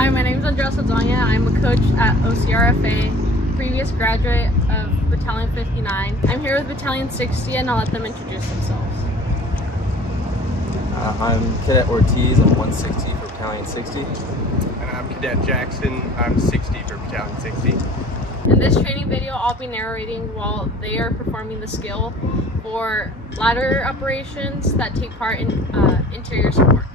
Hi, my name is Andrea Saldana. I'm a coach at OCRFA, previous graduate of Battalion 59. I'm here with Battalion 60 and I'll let them introduce themselves. I'm Cadet Ortiz. I'm 160 for Battalion 60. And I'm Cadet Jackson. I'm 60 for Battalion 60. In this training video, I'll be narrating while they are performing the skill for ladder operations that take part in interior support.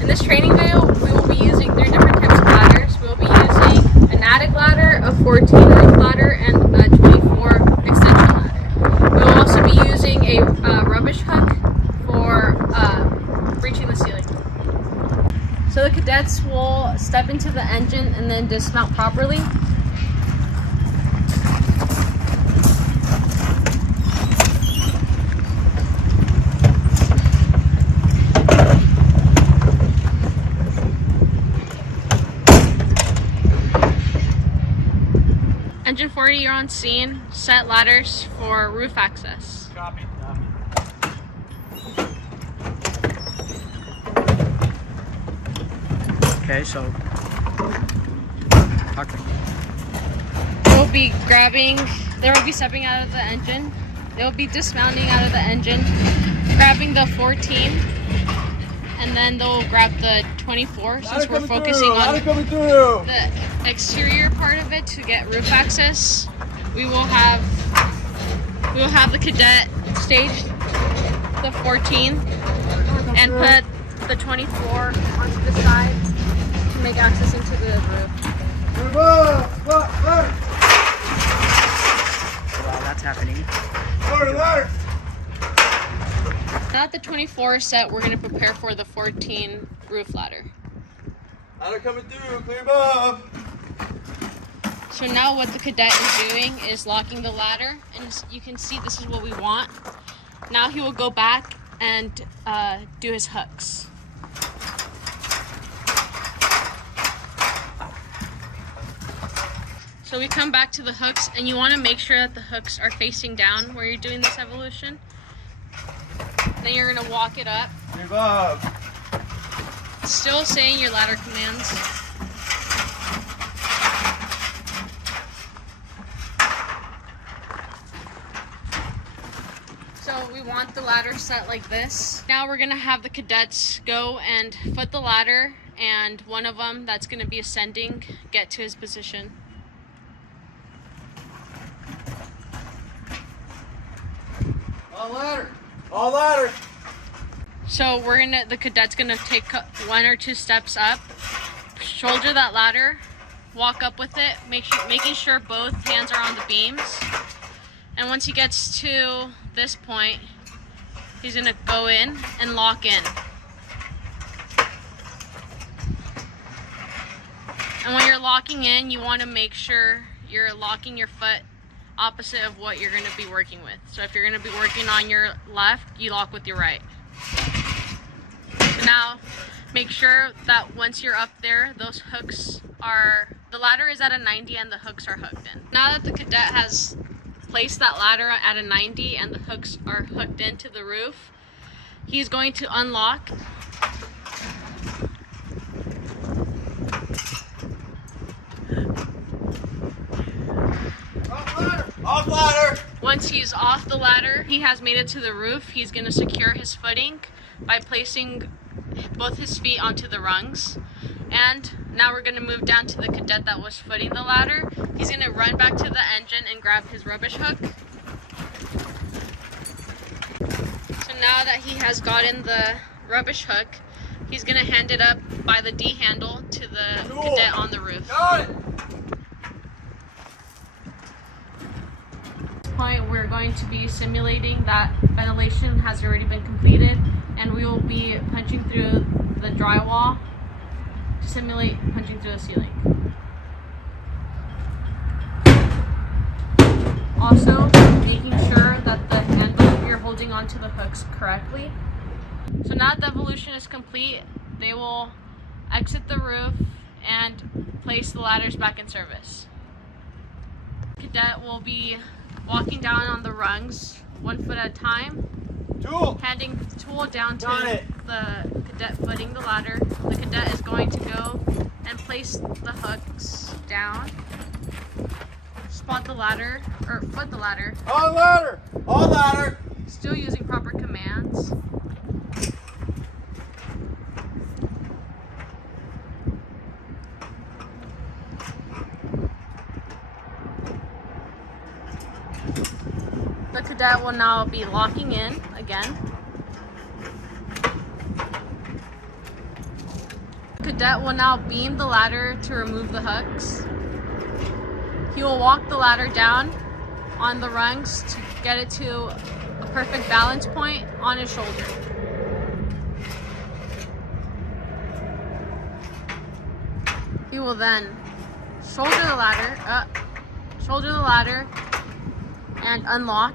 In this training video, we will be using 3 different types of ladders. We will be using an attic ladder, a 14 roof ladder, and a 24 extension ladder. We will also be using a rubbish hook for reaching the ceiling. So the cadets will step into the engine and then dismount properly. Engine 40, you're on scene. Set ladders for roof access. Copy. Okay, so They'll be stepping out of the engine. They'll be dismounting out of the engine, grabbing the 14, and then they'll grab the 24 since we're focusing on the exterior part of it to get roof access. We will have the cadet stage the 14 and put the 24 onto the side to make access into the roof. wow, that's happening. Now that the 24 is set, we're going to prepare for the 14 roof ladder. Ladder coming through, clear above. So now what the cadet is doing is locking the ladder, and you can see this is what we want. Now he will go back and do his hooks. So we come back to the hooks, and you want to make sure that the hooks are facing down where you're doing this evolution. Then you're going to walk it up, Clear above. still saying your ladder commands. So we want the ladder set like this. Now we're going to have the cadets go and foot the ladder, and one of them that's going to be ascending get to his position. All ladder. All ladder. So the cadet's gonna take 1 or 2 steps up, shoulder that ladder, walk up with it, making sure both hands are on the beams. And once he gets to this point, he's gonna go in and lock in. And when you're locking in, you wanna make sure you're locking your foot opposite of what you're going to be working with. So if you're going to be working on your left, you lock with your right. So now make sure that once you're up there, those hooks the ladder is at a 90 and the hooks are hooked in. Now that the cadet has placed that ladder at a 90 and the hooks are hooked into the roof, he's going to unlock. Off ladder. Once he's off the ladder, he has made it to the roof. He's going to secure his footing by placing both his feet onto the rungs. And now we're going to move down to the cadet that was footing the ladder. He's going to run back to the engine and grab his rubbish hook. So now that he has gotten the rubbish hook, he's going to hand it up by the D handle to the cadet on the roof. Got it. Point, we're going to be simulating that ventilation has already been completed, and we will be punching through the drywall to simulate punching through the ceiling. Also, making sure that the handle you're holding onto the hooks correctly. So now that the evolution is complete, they will exit the roof and place the ladders back in service. Cadet will be walking down on the rungs 1 foot at a time, handing the tool down to the cadet footing the ladder. The cadet is going to go and place the hooks down, spot the ladder, or foot the ladder. On ladder! On ladder! Still using proper commands. The cadet will now be locking in again. The cadet will now beam the ladder to remove the hooks. He will walk the ladder down on the rungs to get it to a perfect balance point on his shoulder. He will then shoulder the ladder and unlock.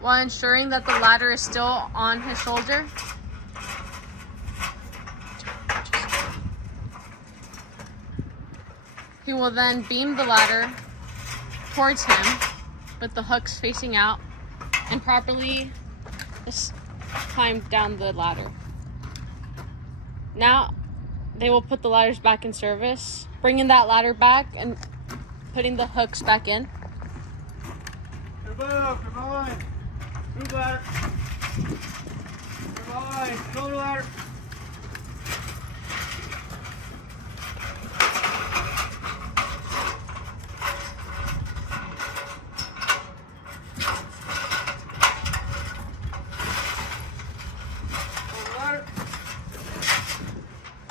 While ensuring that the ladder is still on his shoulder. He will then beam the ladder towards him with the hooks facing out and properly climb down the ladder. Now they will put the ladders back in service, bringing that ladder back and putting the hooks back in. Come on. Move ladder. Come on. Shoulder ladder.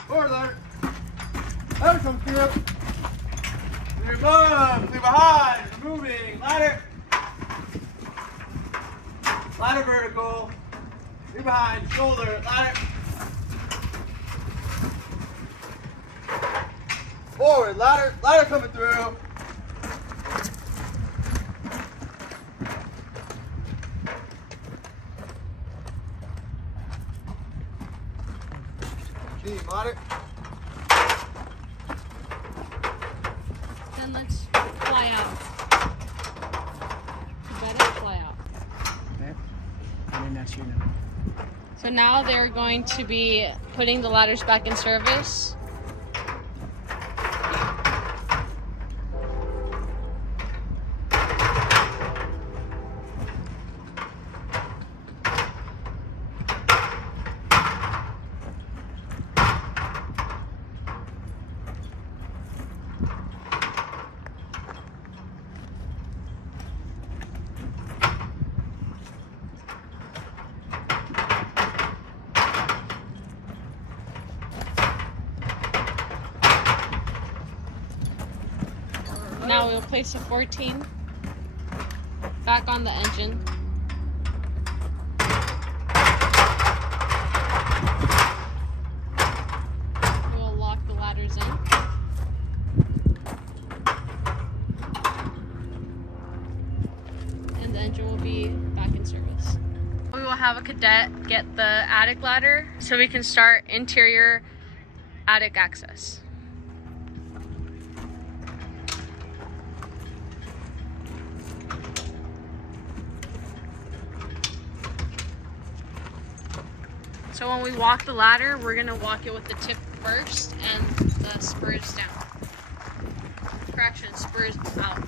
Forward ladder. Ladder comes through. Clear above, clear behind, moving, ladder. Ladder vertical. Clear behind, shoulder, ladder. Forward, ladder, ladder coming through. Ladder. Then let's fly out. Better fly out. Okay. And then that's you now. So now they're going to be putting the ladders back in service. Now we'll place a 14 back on the engine. We'll lock the ladders in. And the engine will be back in service. We will have a cadet get the attic ladder so we can start interior attic access. So when we walk the ladder, we're gonna walk it with the tip first and the spurs down. Correction, spurs out.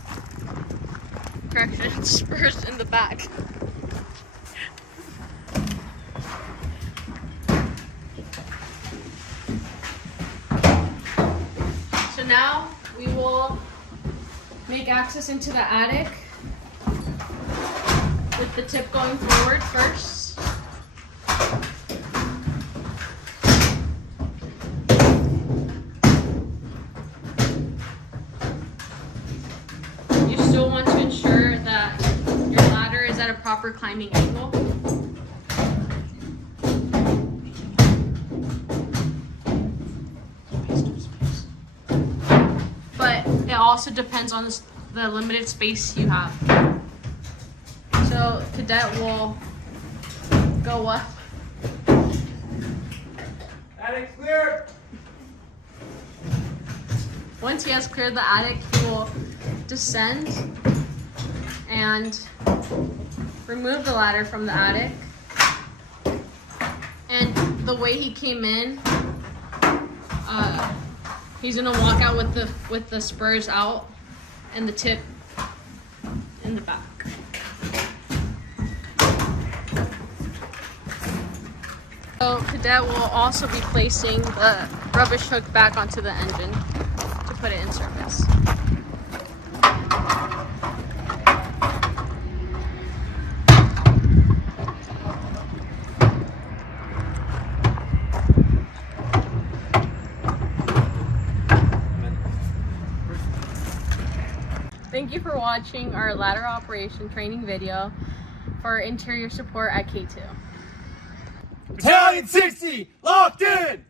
Correction, spurs in the back. So now we will make access into the attic with the tip going forward first. Still want to ensure that your ladder is at a proper climbing angle. But it also depends on the limited space you have. So cadet will go up. Attic's clear. Once he has cleared the attic, he will descend and remove the ladder from the attic. And the way he came in, he's gonna walk out with the spurs out and the tip in the back. So Cadet will also be placing the rubbish hook back onto the engine to put it in service. Thank you for watching our ladder operation training video for interior support at K2. Battalion 60, locked in!